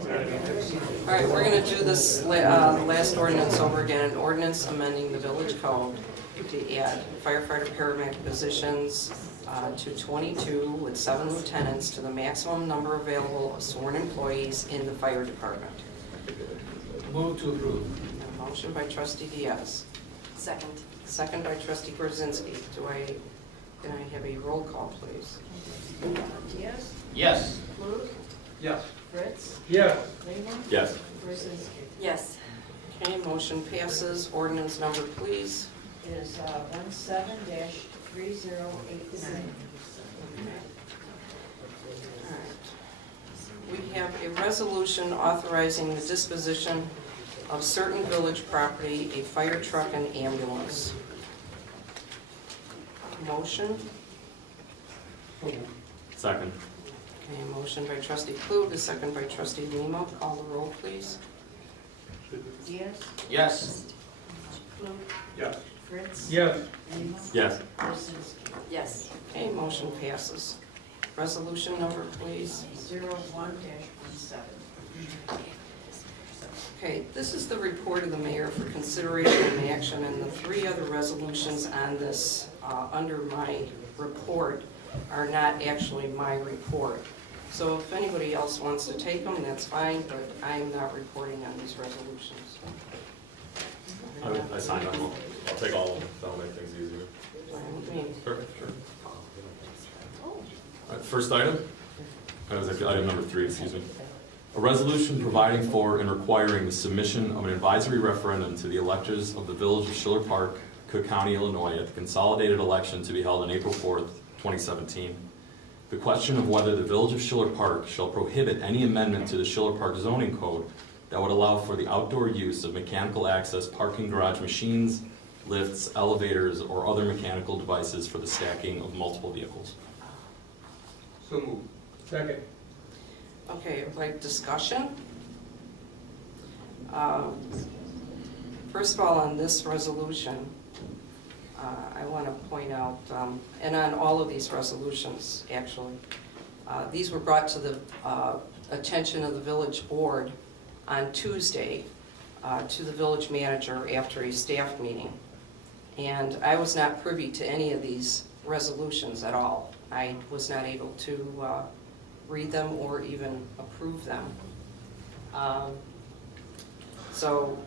All right, we're going to do this last ordinance over again. An ordinance amending the village code to add firefighter paramedic positions to 22 with 7 lieutenants to the maximum number available of sworn employees in the fire department. Move to approve. A motion by trustee Diaz. Second. Second by trustee Gorzinski. Can I have a roll call, please? Diaz? Yes. Klug? Yes. Fritz? Yes. Lehman? Yes. Gorzinski? Yes. Okay, motion passes. Ordinance number, please. It is 17-3089. All right. We have a resolution authorizing the disposition of certain village property, a fire truck and ambulance. Motion? Second. Okay, motion by trustee Klug, a second by trustee Lima. Call the roll, please. Diaz? Yes. Klug? Yes. Fritz? Yes. Lehman? Yes. Gorzinski? Yes. Okay, motion passes. Resolution number, please. 01-17. Okay, this is the report of the mayor for consideration and action, and the 3 other resolutions on this, under my report, are not actually my report. So if anybody else wants to take them, that's fine, but I'm not reporting on these resolutions. I signed them. I'll take all of them. That'll make things easier. Fine with me. Sure. All right, first item. That was actually item number 3, excuse me. A resolution providing for and requiring the submission of an advisory referendum to the electors of the village of Schiller Park, Cook County, Illinois, at the consolidated election to be held on April 4th, 2017. The question of whether the village of Schiller Park shall prohibit any amendment to the Schiller Park zoning code that would allow for the outdoor use of mechanical access parking garage machines, lifts, elevators, or other mechanical devices for the stacking of multiple vehicles. So moved. Second. Okay, like discussion. First of all, on this resolution, I want to point out, and on all of these resolutions, actually, these were brought to the attention of the village board on Tuesday to the village manager after a staff meeting. And I was not privy to any of these resolutions at all. I was not able to read them or even approve them. So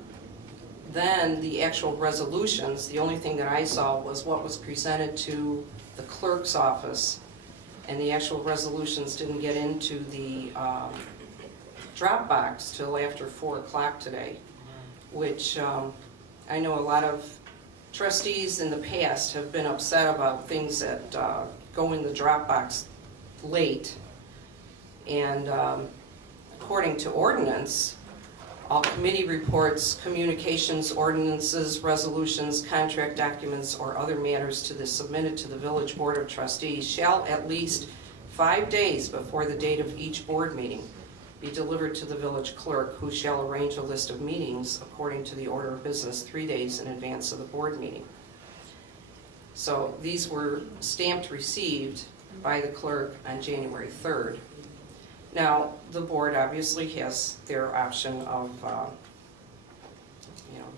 then the actual resolutions, the only thing that I saw was what was presented to the clerk's office, and the actual resolutions didn't get into the Dropbox till after 4 o'clock today, which I know a lot of trustees in the past have been upset about things that go in the Dropbox late. And according to ordinance, all committee reports, communications, ordinances, resolutions, contract documents, or other matters submitted to the village board of trustees shall at least 5 days before the date of each board meeting be delivered to the village clerk, who shall arrange a list of meetings according to the order of business 3 days in advance of the board meeting. So these were stamped received by the clerk on January 3rd. Now, the board obviously has their option of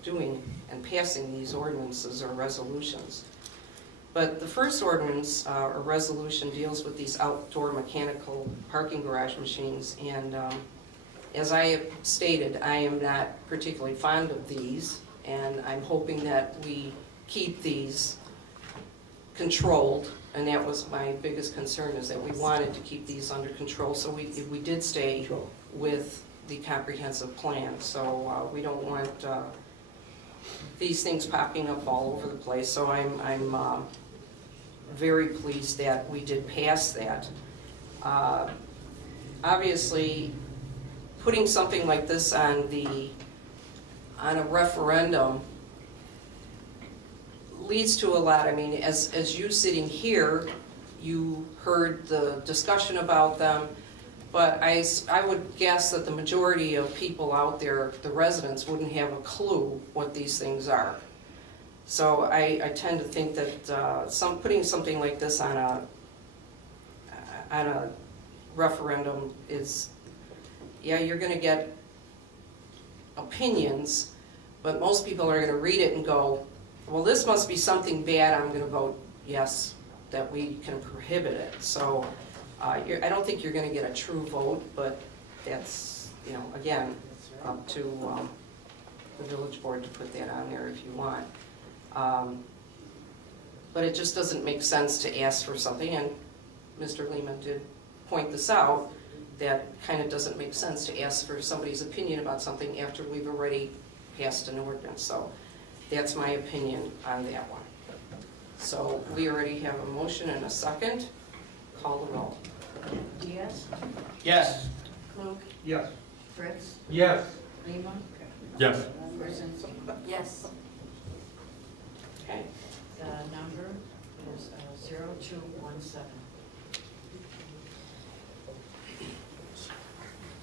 doing and passing these ordinances or resolutions. But the first ordinance or resolution deals with these outdoor mechanical parking garage machines, and as I have stated, I am not particularly fond of these, and I'm hoping that we keep these controlled. And that was my biggest concern, is that we wanted to keep these under control, so we did stay with the comprehensive plan. So we don't want these things popping up all over the place. So I'm very pleased that we did pass that. Obviously, putting something like this on a referendum leads to a lot. I mean, as you sitting here, you heard the discussion about them, but I would guess that the majority of people out there, the residents, wouldn't have a clue what these things are. So I tend to think that putting something like this on a referendum is yeah, you're gonna get opinions, but most people are gonna read it and go, well, this must be something bad, I'm gonna vote yes, that we can prohibit it. So, I don't think you're gonna get a true vote, but that's, again, up to the village board to put that on there if you want. But it just doesn't make sense to ask for something, and Mr. Lehman did point this out, that kind of doesn't make sense to ask for somebody's opinion about something after we've already passed an ordinance. So that's my opinion on that one. So we already have a motion and a second. Call the roll. Diaz, Yes. Klug, Yes. Fritz, Yes. Lehman, Yes. Kuzinski. Yes. Okay. The number is 0217.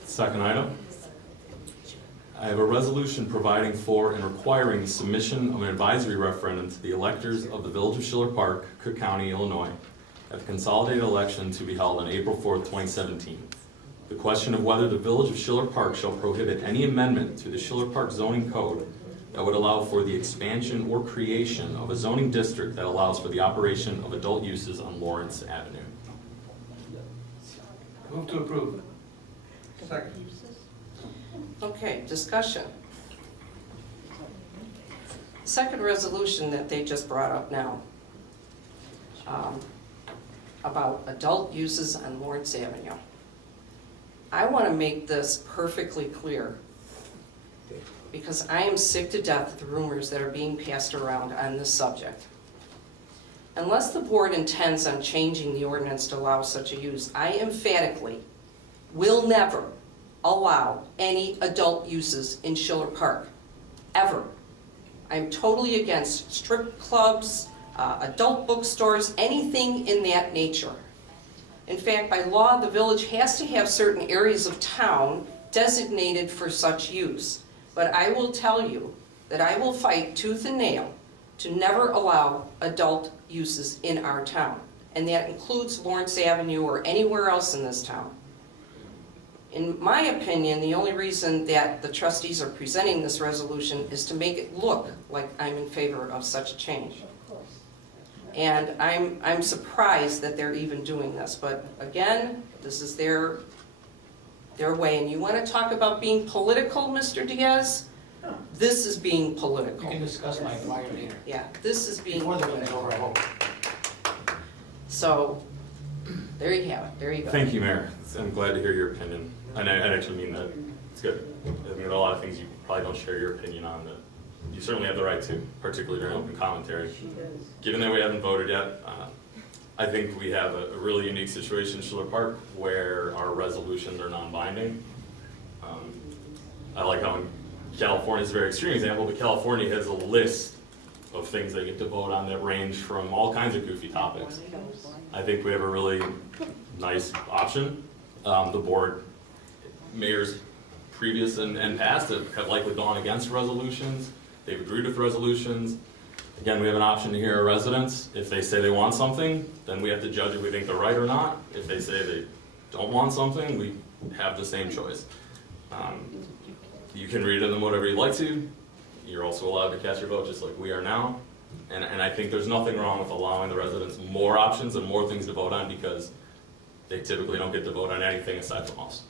Second item. I have a resolution providing for and requiring the submission of an advisory referendum to the electors of the Village of Schiller Park, Cook County, Illinois, at the consolidated election to be held on April 4th, 2017. The question of whether the Village of Schiller Park shall prohibit any amendment to the Schiller Park zoning code that would allow for the expansion or creation of a zoning district that allows for the operation of adult uses on Lawrence Avenue. Move to approve. Second. Okay, discussion. Second resolution that they just brought up now, about adult uses on Lawrence Avenue. I want to make this perfectly clear, because I am sick to death of the rumors that are being passed around on this subject. Unless the board intends on changing the ordinance to allow such a use, I emphatically will never allow any adult uses in Schiller Park, ever. I'm totally against strip clubs, adult bookstores, anything in that nature. In fact, by law, the village has to have certain areas of town designated for such use. But I will tell you that I will fight tooth and nail to never allow adult uses in our town. And that includes Lawrence Avenue or anywhere else in this town. In my opinion, the only reason that the trustees are presenting this resolution is to make it look like I'm in favor of such a change. And I'm surprised that they're even doing this, but again, this is their way. And you want to talk about being political, Mr. Diaz? This is being You political. can discuss my fire later. Yeah, this is being Before the meeting's political. over, I hope. So, there you have it, there you go. Thank you, Mayor. I'm glad to hear your opinion. And I actually mean that. It's good. I mean, there are a lot of things you probably don't share your opinion on that you certainly have the right to, particularly during open commentary. Given that we haven't voted yet, I think we have a really unique situation in Schiller Park where our resolutions are non-binding. I like how in California is a very extreme example, but California has a list of things they get to vote on that range from all kinds of goofy topics. I think we have a really nice option. The board, mayors previous and past have likely gone against resolutions. They've agreed with resolutions. Again, we have an option to hear our residents. If they say they want something, then we have to judge if we think they're right or not. If they say they don't want something, we have the same choice. You can read them whatever you'd like to. You're also allowed to cast your vote just like we are now. And I think there's nothing wrong with allowing the residents more options and more things to vote on because they typically don't get to vote on anything aside from us.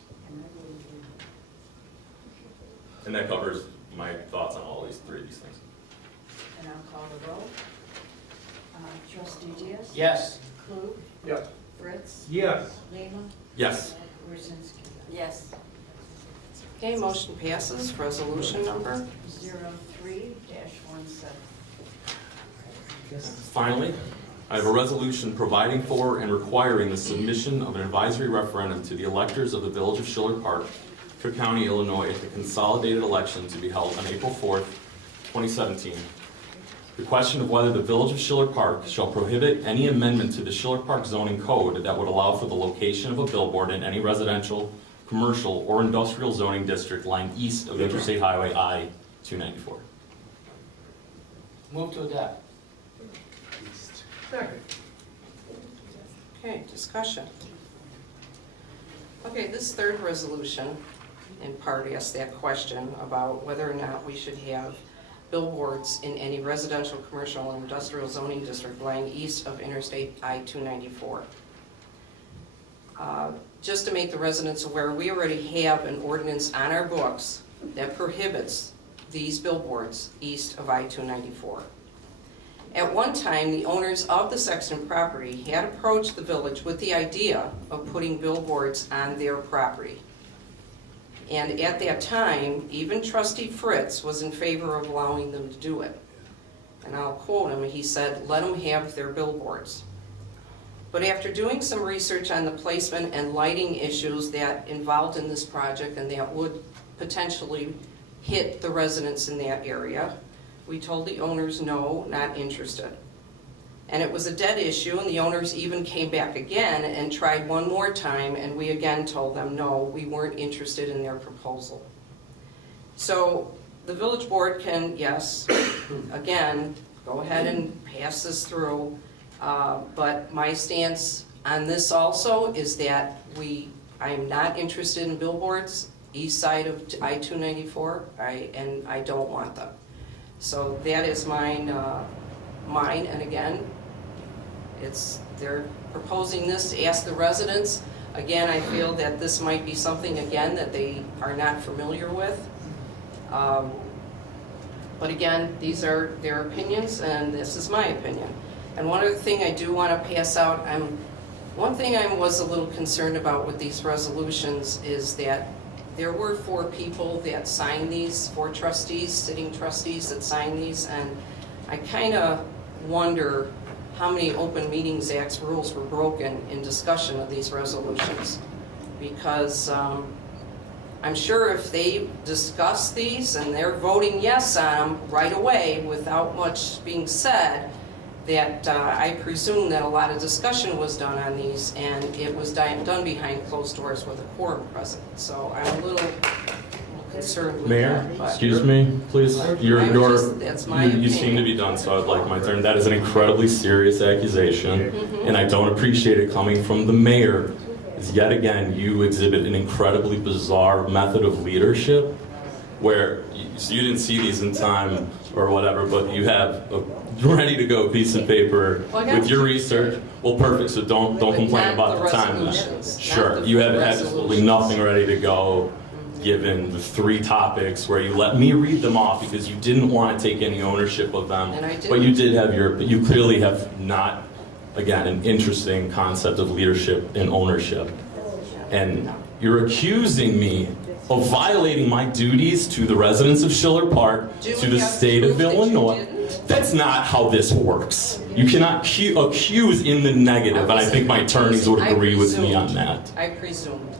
And that covers my thoughts on all these three of these things. And I'll call the roll. Trustee Diaz? Yes. Klug, Yes. Fritz, Yes. Lehman, Yes. Kuzinski. Yes. Okay, motion passes. Resolution number? 03-17. Finally, I have a resolution providing for and requiring the submission of an advisory referendum to the electors of the Village of Schiller Park, Cook County, Illinois, at the consolidated election to be held on April 4th, 2017. The question of whether the Village of Schiller Park shall prohibit any amendment to the Schiller Park zoning code that would allow for the location of a billboard in any residential, commercial, or industrial zoning district lying east of Interstate Highway I-294. Move to adopt. Second. Okay, discussion. Okay, this third resolution in part asked that question about whether or not we should have billboards in any residential, commercial, and industrial zoning district lying east of Interstate I-294. Just to make the residents aware, we already have an ordinance on our books that prohibits these billboards east of I-294. At one time, the owners of the Sexton property had approached the village with the idea of putting billboards on their property. And at that time, even Trustee Fritz was in favor of allowing them to do it. And I'll quote him, he said, "Let them have their billboards." But after doing some research on the placement and lighting issues that involved in this project and that would potentially hit the residents in that area, we told the owners no, not interested. And it was a dead issue, and the owners even came back again and tried one more time, and we again told them no, we weren't interested in their proposal. So the village board can, yes, again, go ahead and pass this through, but my stance on this also is that I am not interested in billboards east side of I-294, and I don't want them. So that is mine, and again, they're proposing this to ask the residents. Again, I feel that this might be something, again, that they are not familiar with. But again, these are their opinions, and this is my opinion. And one other thing I do want to pass out, one thing I was a little concerned about with these resolutions is that there were 4 people that signed these, 4 trustees, sitting trustees that signed these, and I kind of wonder how many Open Meetings Act rules were broken in discussion of these resolutions. Because I'm sure if they discuss these and they're voting yes on them right away without much being said, that I presume that a lot of discussion was done on these, and it was done behind closed doors with a quorum present. So I'm a little concerned with Mayor, that. But excuse me, please. that's my You seem opinion. to be done, so I'd like my turn. That is an incredibly serious accusation, and I don't appreciate it coming from the mayor. As yet again, you exhibit an incredibly bizarre method of leadership, where you didn't see these in time or whatever, but you have a ready-to-go piece of paper Well, I got with your you. research. Well, perfect, so don't But complain not about the the time then. resolutions, not Sure, the you have resolutions. absolutely nothing ready to go, given the 3 topics where you let me read them off because you didn't want to take any ownership of them. And I But you didn't. did but you clearly have not, again, an interesting concept of leadership and ownership. And you're accusing me of violating my duties to the residents of Schiller Park, Do to we the have state of proof that you Illinois. didn't? That's not how this works. You cannot accuse in the negative, and I think my attorneys would agree with me on that. I presumed.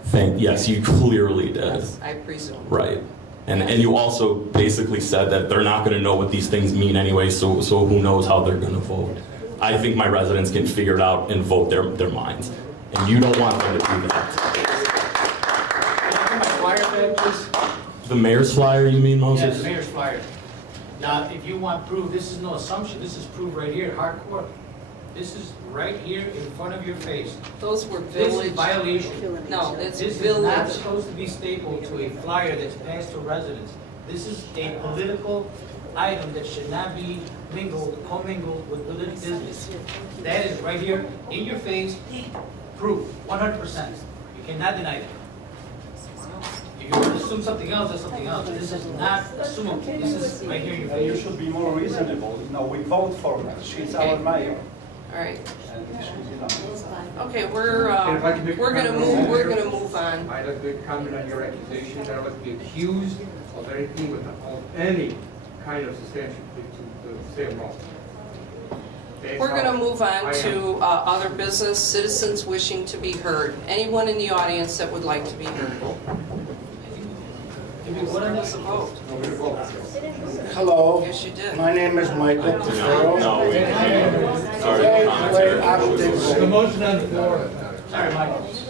Yes, you clearly did. Yes, I presumed. Right. And you also basically said that they're not going to know what these things mean anyway, so who knows how they're going to vote. I think my residents can figure it out and vote their minds. And you don't want them to do that. Can I get my flyer back, please? The mayor's flyer, you mean, Yeah, Moses? the mayor's flyer. Now, if you want proof, this is no assumption, this is proof right here, hardcore. This is right here in front of your face. Those were This is village, violation. no, that's This is not village. supposed to be stapled to a flyer that's passed to residents. This is a political item that should not be commingled with village business. That is right here, in your face, proof, 100%. You cannot deny that. If you want to assume something else, that's something else. This is not assumable. This is right here in your You face. should be more reasonable. No, we vote for her. She's our mayor. All right. And she's, Okay, If I can make a we're gonna comment. move on. I'd like to comment on your accusation that I was being accused of anything with of any kind of substantial to say wrong. That's We're how gonna move I on am. to other business, citizens wishing to be heard. Anyone in the audience that would like to be heard? If you want Let's to vote. I'm gonna vote. hello, Yes, you did. my name is Michael No, Cafaro. no, we sorry, Wait, commentary. I don't think The so. motion on the floor. Sorry, Michael. So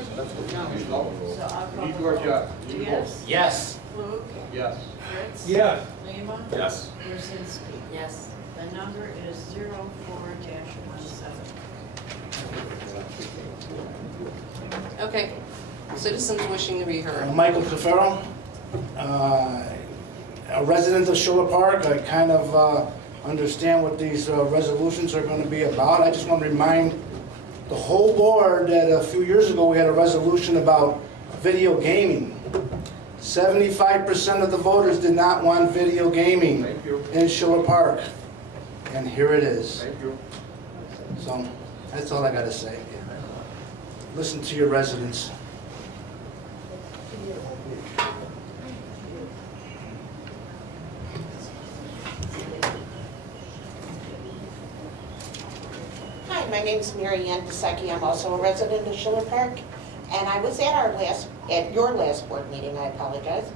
I'll call You the do our roll. job. Diaz, Yes. Klug, Yes. Fritz. Yes. Lima. Yes. Rosinski. Yes. The number is 04-17. Okay, citizens wishing to be heard. Michael Cafaro. a resident of Schiller Park. I kind of understand what these resolutions are going to be about. I just want to remind the whole board that a few years ago we had a resolution about video gaming. 75% of the voters did not want video gaming Thank you. in Schiller Park. And here it is. Thank you. So that's all I got to say. Listen to your residents. Hi, my name's Mary Ann Pisecki. I'm also a resident of Schiller Park. And I was at your last board meeting, I apologize.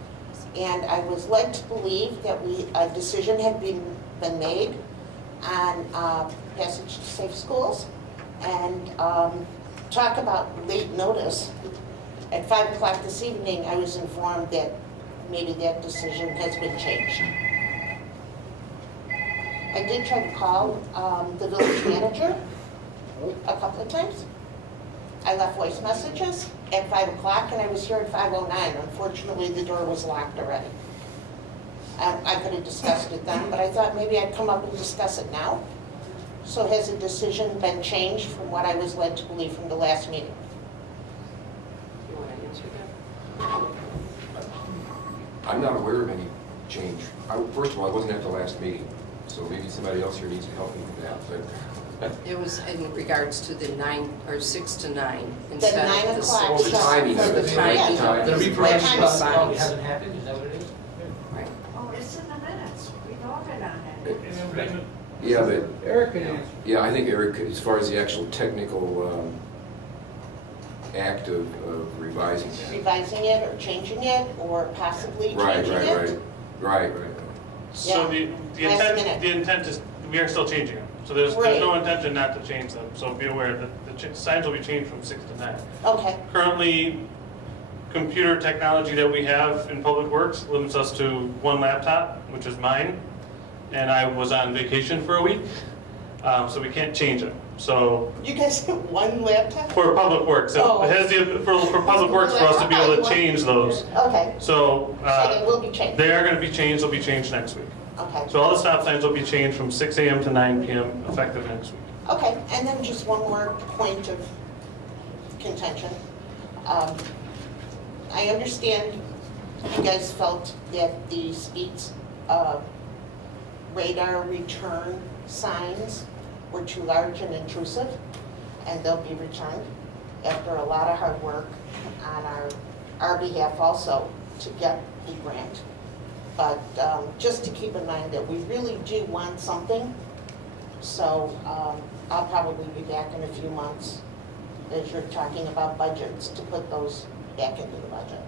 And I was led to believe that a decision had been made on Passage to Safe Schools. And talk about late notice. At 5 o'clock this evening, I was informed that maybe that decision has been changed. I did try to call the village manager a couple of times. I left voice messages at 5 o'clock and I was here at 5:09. Unfortunately, the door was locked already. I could have discussed it then, but I thought maybe I'd come up and discuss it now. So has a decision been changed from what I was led to believe from the last meeting? You want to answer that? I'm not aware of any change. First of all, I wasn't at the last meeting, so maybe somebody else here needs to help me with that. But It was in regards to the 9 or 6 to 9 The instead 9 of the o'clock. 6. the timing For of the it. timing Yeah. of The these reverse flashing probably signs. hasn't happened, is that what it is? Right. Oh, it's in the minutes. We voted on it. yeah, but Eric can answer. yeah, I think Eric, as far as the actual technical act of revising that. Revising it or changing it or possibly Right, changing right, it? right, right. So Yeah. the Last intent, minute. the intent is, we are still changing them. So there's Right. no intention not to change them. So be aware that the signs will be changed from 6 to 9. Okay, Currently, computer technology that we have in Public Works limits us to 1 laptop, which is mine, and I was on vacation for a week, so we can't change it. So you guys have one laptop? for Public Works, it Oh. has for Public Works for us to be able to change those. Okay, So so they will be changed, they are going to be changed. They'll be changed next week. okay. So all the stop signs will be changed from 6 a.m. to 9 p.m. effective next week. Okay, and then just one more point of contention. I understand you guys felt that the speeds radar return signs were too large and intrusive, and they'll be returned after a lot of hard work on our behalf also to get the grant. But just to keep in mind that we really do want something, so I'll probably be back in a few months as you're talking about budgets to put those back into the budget.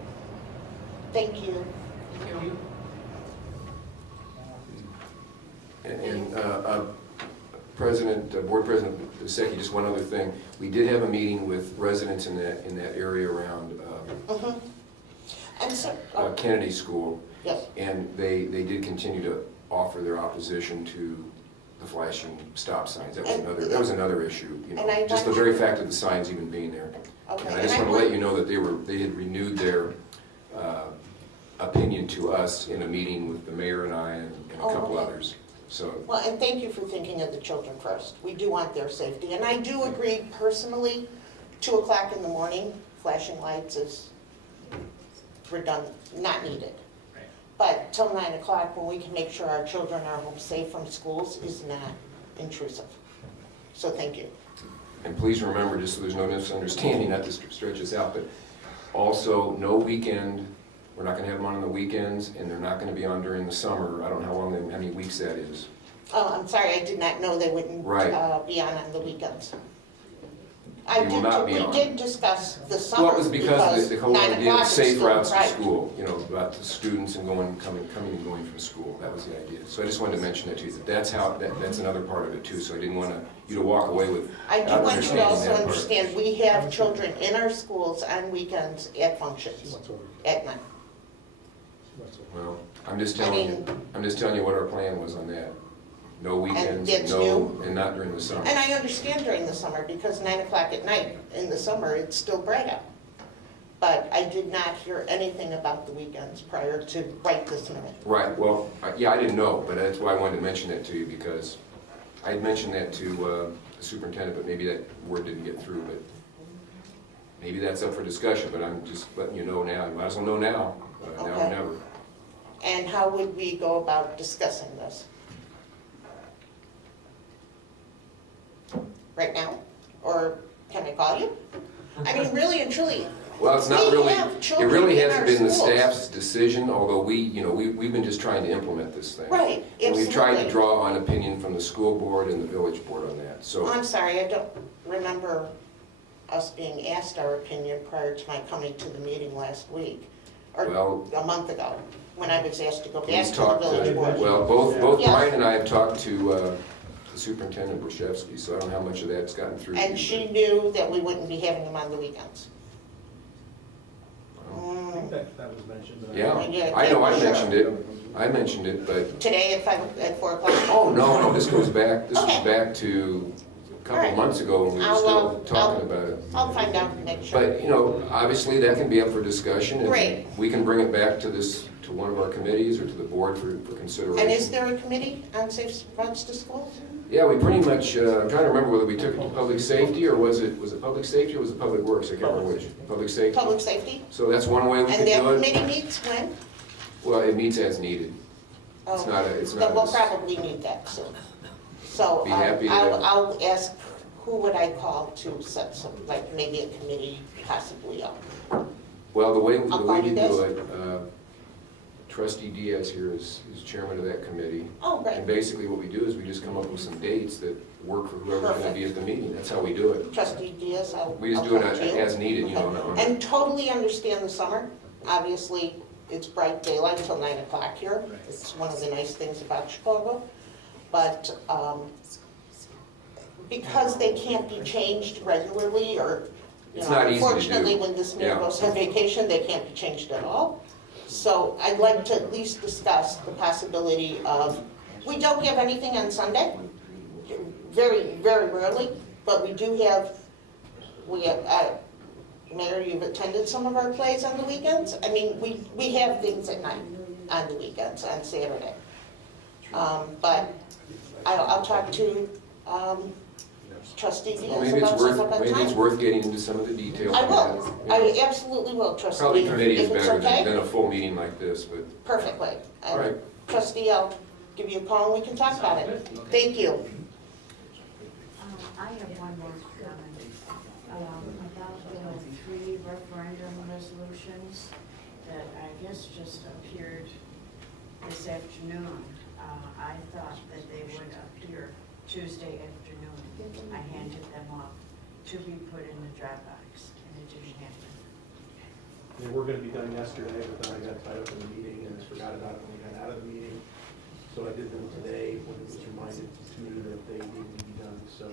Thank you. And Board President Pisecki, just one other thing. We did have a meeting with residents in that area around And so, Kennedy School, yes, and they did continue to offer their opposition to the flashing stop signs. That was another issue, you know, And I just the want very you- fact of the signs even being there. okay. And I just want to let you know that they had renewed their opinion to us in a meeting with the mayor and I and Oh, a couple okay. others. So, Well, and thank you for thinking of the children first. We do want their safety. And I do agree personally, 2 o'clock in the morning, flashing lights is redundant, not needed. Right. But till 9 o'clock, when we can make sure our children are home safe from schools, is not intrusive. So thank you. and please remember, just so there's no misunderstanding, not to stretch this out, but also no weekend, we're not gonna have them on the weekends, and they're not gonna be on during the summer. I don't know how many weeks that is. Oh, I'm sorry, I did not know they wouldn't Right. be on the weekends. They will not be We on. did discuss the summer. Well, it was because of the whole 9 idea o'clock of is safe still routes to bright. school, you know, about the students and coming and going from school. That was the idea. So I just wanted to mention that to you, that's another part of it too. So I didn't want you to walk away with I do not want you to understanding also that part. understand, we have children in our schools on weekends at functions at night. Well, I'm just telling you what our plan was on that. No weekends, that's new? and not during the summer. And I understand during the summer, because 9 o'clock at night in the summer, it's still bright out. but I did not hear anything about the weekends prior to right this minute. Right, well, yeah, I didn't know, but that's why I wanted to mention that to you, because I had mentioned that to the superintendent, but maybe that word didn't get through, but maybe that's up for discussion, but I'm just letting you know now. You might as well know now, now or Okay. never. And how would we go about discussing this? Right now? Or can I call you? I mean, really and truly, Well, it's not we really, have it children really in hasn't our been the schools. staff's decision, although we've been just trying to implement this thing. Right, And we've tried to absolutely. draw on opinion from the school board and the village board on that, Oh, so. I'm sorry, I don't remember us being asked our opinion prior to my coming to the meeting last week, or Well, a month ago, when I was asked to go back He's to the talked village to, board. well, both Yes. Brian and I have talked to the superintendent Wachewski, so I don't know how much of that's gotten through to you. And she knew that we wouldn't be having them on the weekends. I think that was mentioned. Yeah, Yeah, I know, I sure. mentioned it, but, Today at 4 o'clock? oh, no, this goes back Okay. to a couple Alright. of months ago when we were I'll, still talking I'll- about it. I'll find out and make sure. But, obviously, that can be up for discussion. and Great. We can bring it back to to one of our committees or to the board for consideration. And is there a committee on safe routes to schools? Yeah, we pretty much, I'm trying to remember whether we took it to public safety, or was it public safety or was it public works? I can't remember which. Public safety? Public safety? So that's one way we could And that do it. committee meets when? Well, it meets as needed. It's Oh, not it's then not. we'll a- probably need that soon. So Be happy to- I'll ask, who would I call to set some, like maybe a committee possibly up? Well, the way I'll we call you guys. do it, trustee Diaz here is chairman of that committee. Oh, great. And basically what we do is we just come up with some dates that work for whoever's gonna be at the meeting. That's how we do it. Trustee Diaz, I'll We just I'll do it talk to you. as needed, Okay. And totally understand the summer. Obviously, it's bright daylight until 9 o'clock here. It's one of the nice things about Chicago. But because they can't be changed regularly, or, It's not easy to do. unfortunately, when this mayor Yeah. goes on vacation, they can't be changed at all. So I'd like to at least discuss the possibility of, we don't have anything on Sunday, very, very rarely, but we do have, Mayor, you've attended some of our plays on the weekends? I mean, we have things at night, on the weekends, on Saturday. But I'll talk to trustee Well, Diaz about some of that maybe it's time. worth getting into some of the details. I on will, that. I absolutely will, trustee. Probably committee is If it's better okay? than a full meeting like this, but, Perfectly. all right. Trustee, I'll give you a call and we can talk about it. Thank you. I have one more comment about the 3 referendum resolutions that I guess just appeared this afternoon. I thought that they would appear Tuesday afternoon. I handed them off to be put in the Dropbox, and it didn't happen. They were gonna be done yesterday, but then I got tied up in the meeting and forgot about it when we got out of the meeting. So I did them today when it was reminded to me that they needed to be done, so,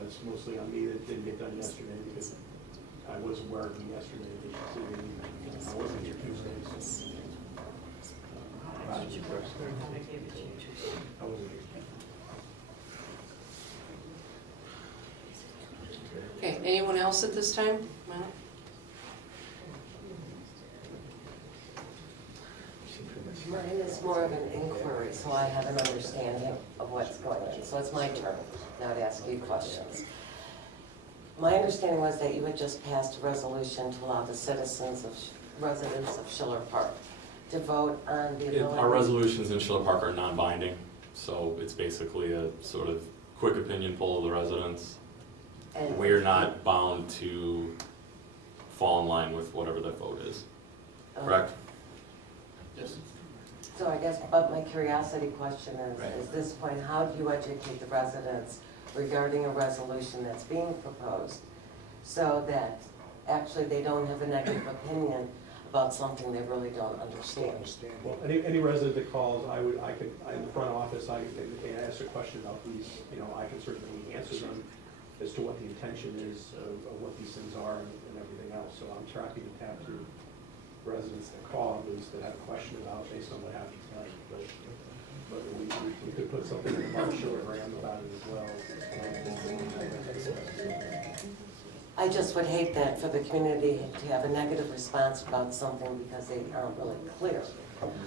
that's mostly on me that it didn't get done yesterday because I was working yesterday, I wasn't here Tuesday, so. Why did you work? I thought I gave it to you Tuesday. I wasn't here. Okay, anyone else at this time? No? Mine is more of an inquiry, so I have an understanding of what's going on. So it's my turn now to ask you questions. My understanding was that you had just passed a resolution to allow the residents of Schiller Park to vote on the ability. Our resolutions in Schiller Park are non-binding, so it's basically a sort of quick opinion poll of the residents. And We're not bound to fall in line with whatever that vote is, correct? Yes. So I guess, but my curiosity question is this point, how do you educate the residents regarding a resolution that's being proposed so that actually they don't have a negative opinion about something they really don't understand? Well, any resident that calls, in the front office, they ask a question about these, I can certainly answer them as to what the intention is of what these things are and everything else. So I'm happy to tap to residents that call, at least that have a question about based on what happened tonight. But we could put something in the Mark Schiller about it as well. I just would hate that for the community to have a negative response about something because they aren't really clear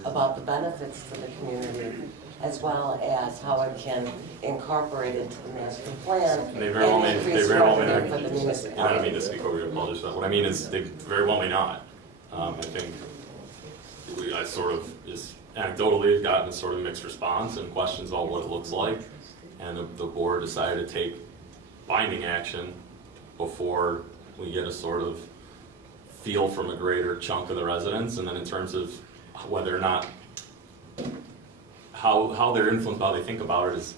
about the benefits to the community, as well as how it can incorporate into the master plan And they very well may, and they increase very well may revenue not. for the And I don't municipality. mean to speak over your apologies for that. What I mean is they very well may not. I think I sort of just anecdotally have gotten a sort of mixed response and questions about what it looks like. And the board decided to take binding action before we get a sort of feel from a greater chunk of the residents. And then in terms of whether or not, how they're influenced, how they think about it is,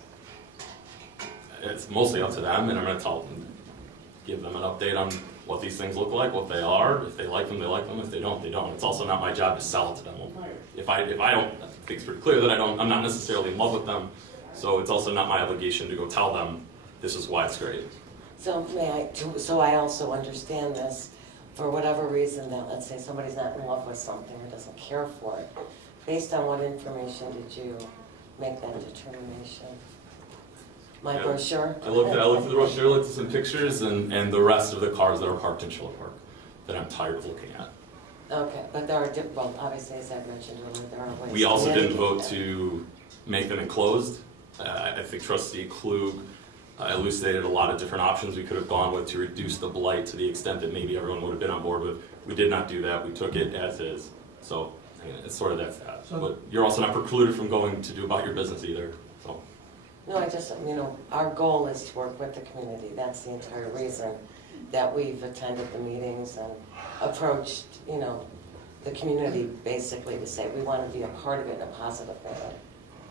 it's mostly up to them, and I'm gonna tell them, give them an update on what these things look like, what they are. If they like them, they like them. If they don't, they don't. It's also not my job to sell it to them. If I don't, I think it's pretty clear that I'm not necessarily in love with them, so it's also not my obligation to go tell them this is why it's great. So so I also understand this, for whatever reason that, let's say somebody's not in love with something or doesn't care for it, based on what information did you make that determination? My Yeah. brochure? I looked at the brochure, looked at some pictures, and the rest of the cars that are parked in Schiller Park that I'm tired of looking at. Okay, but there are, well, obviously, as I mentioned earlier, there are ways. We also to didn't mitigate vote that. to make them enclosed. I think trustee Klug elucidated a lot of different options we could have gone with to reduce the blight to the extent that maybe everyone would have been on board with. We did not do that. We took it as is. So it's sort of that. But you're also not precluded from going to do about your business either. So No, I just, our goal is to work with the community. That's the entire reason that we've attended the meetings and approached, the community basically to say we want to be a part of it in a positive manner.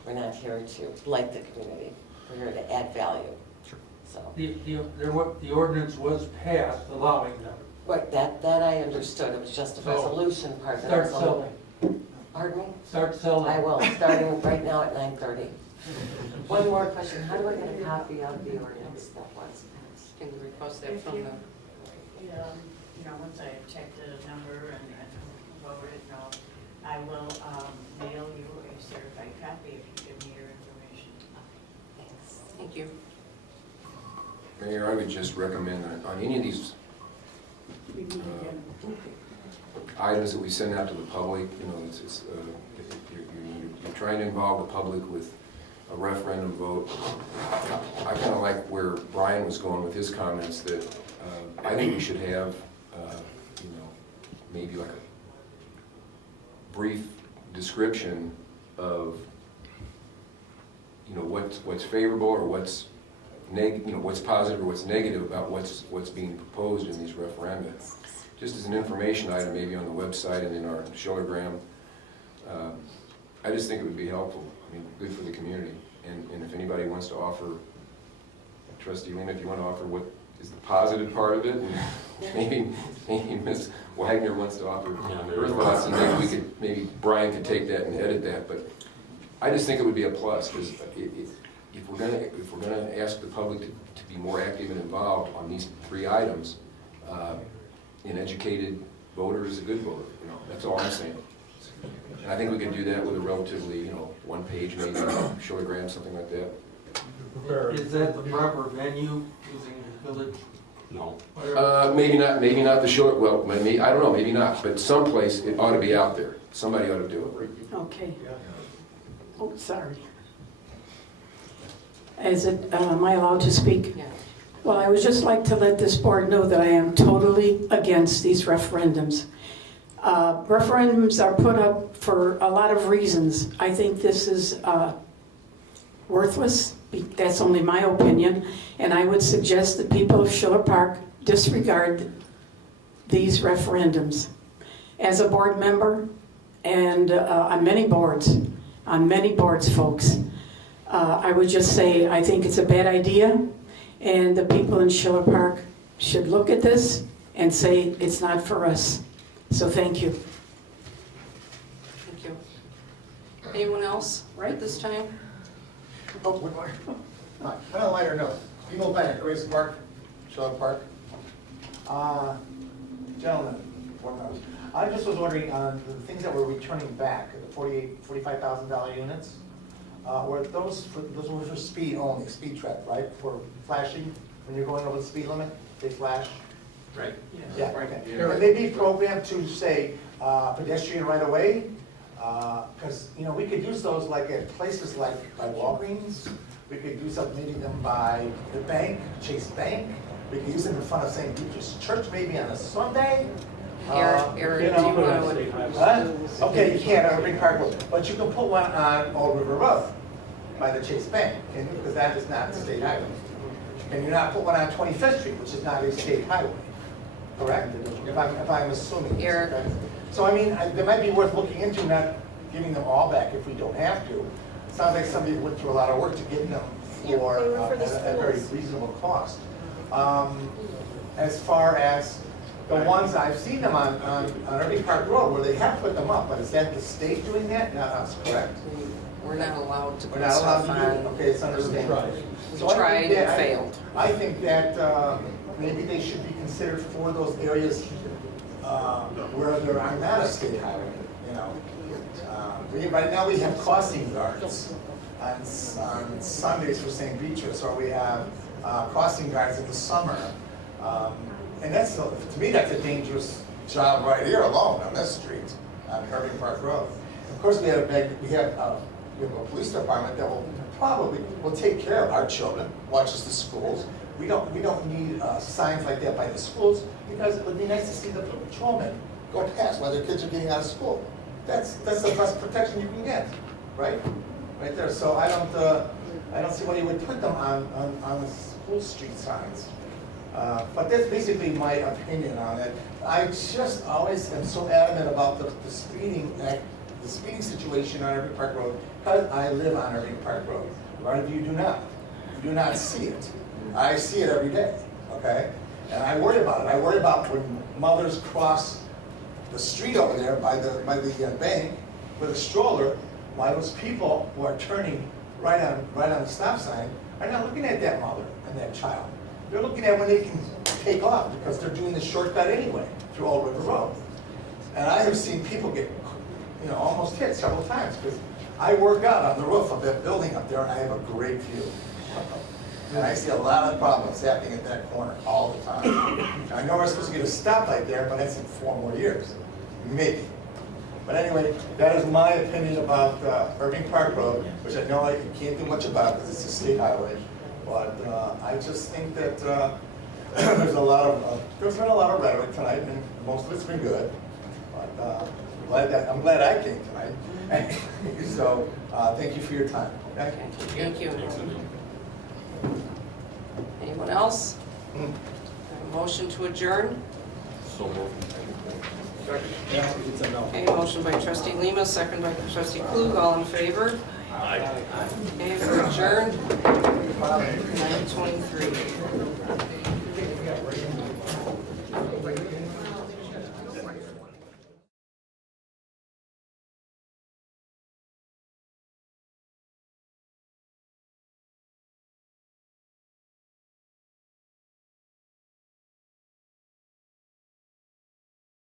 We're not here to blight the community. We're here to add value. Sure. So, The ordinance was passed allowing them. right, that I understood. It was just a So, resolution part that I was Start a little. selling, Pardon me? start selling. I will, starting right now at 9:30. One more question. How do I get a copy of the ordinance that was passed? Can you request that If from you- the, Once I check the number and vote it, I will mail you a certified copy if you give me your information. Thanks. thank you. Mayor, I would just recommend that on any of these items that we send out to the public, you're trying to involve the public with a referendum vote. I kind of like where Brian was going with his comments, that I think we should have, maybe like a brief description of, what's favorable or what's what's positive or what's negative about what's being proposed in these referenda. Just as an information item, maybe on the website and in our Schillergram. I just think it would be helpful, good for the community. And if anybody wants to offer, Trustee Lena, if you want to offer what is the positive part of it, and maybe Ms. Wagner wants to offer her thoughts, and maybe Brian could take that and edit that. But I just think it would be a plus, because if we're gonna ask the public to be more active and involved on these three items, an educated voter is a good voter. That's all I'm saying. And I think we could do that with a relatively, one page, maybe, Schillergram, something like that. Is that the proper venue, using the village? no. Maybe not the Schiller, well, maybe, I don't know, maybe not, but someplace it ought to be out there. Somebody ought to do it. Okay. Oh, sorry. Am I allowed to speak? Yeah. Well, I would just like to let this board know that I am totally against these referendums. Referendums are put up for a lot of reasons. I think this is worthless. That's only my opinion. And I would suggest that people of Schiller Park disregard these referendums. As a board member, and on many boards, folks, I would just say I think it's a bad idea, and the people in Schiller Park should look at this and say it's not for us. So thank you. Thank you. Anyone else at this time? Oh, one more. On a lighter note, people playing at Grace Park, Schiller Park. Gentlemen, board members, I just was wondering, the things that we're returning back, the $45,000 units, were those were for speed only, speed trap, right? For flashing, when you're going over the speed limit, they flash? right? Yeah, okay. And they be programmed to say pedestrian right away, because, you know, we could use those like at places like by Walgreens. We could use them, maybe them by the bank, Chase Bank. We could use them in front of St. Peter's Church maybe on a Sunday. Aaron, You do you know, want to? Huh? Okay, you can't on Irving Park Road, but you can put one on Old River Road by the Chase Bank, can you? Because that is not a state highway. Can you not put one on 25th Street, which is not a state highway? Correct? If I'm assuming. this, Eric. okay? So I mean, they might be worth looking into, not giving them all back if we don't have to. Sounds like somebody went through a lot of work to get them for at a very reasonable cost. As far as the ones, I've seen them on Irving Park Road where they have put them up, but is that the state doing that? Not us, correct? We're not allowed to We're put not allowed stuff to do it? on. Okay, it's understandable. We So I think tried that- and failed. I think that maybe they should be considered for those areas where there are not a state highway, you know. Right now, we have crossing guards on Sundays for St. Beatrice, or we have crossing guards in the summer. And that's, to me, that's a dangerous job right here alone on this street, on Irving Park Road. Of course, we have a police department that will take care of our children, watches the schools. We don't need signs like that by the schools, because it would be nice to see the patrolmen go past while their kids are getting out of school. That's the best protection you can get, right? Right there. So I don't see why you would put them on the school street signs. But that's basically my opinion on it. I just always am so adamant about the speeding situation on Irving Park Road, because I live on Irving Park Road. A lot of you do not. You do not see it. I see it every day, okay? And I worry about it. I worry about when mothers cross the street over there by the bank with a stroller, why those people who are turning right on the stop sign are not looking at that mother and that child. They're looking at when they can take off, because they're doing the shortcut anyway through Old River Road. And I have seen people get, you know, almost hit several times, because I work out on the roof of that building up there, and I have a great view. And I see a lot of problems happening at that corner all the time. And I know we're supposed to get a stoplight there, but that's in 4 more years, maybe. But anyway, that is my opinion about Irving Park Road, which I know I can't do much about because it's a state highway. But I just think that there's been a lot of rhetoric tonight, and most of it's been good. But I'm glad I came tonight. So thank you for your time. Okay? Thank you. Anyone else? A motion to adjourn? So moved. Okay, motion by trustee Lima, second by trustee Klug, all in favor? Aye. Okay, we're adjourned, 9:23.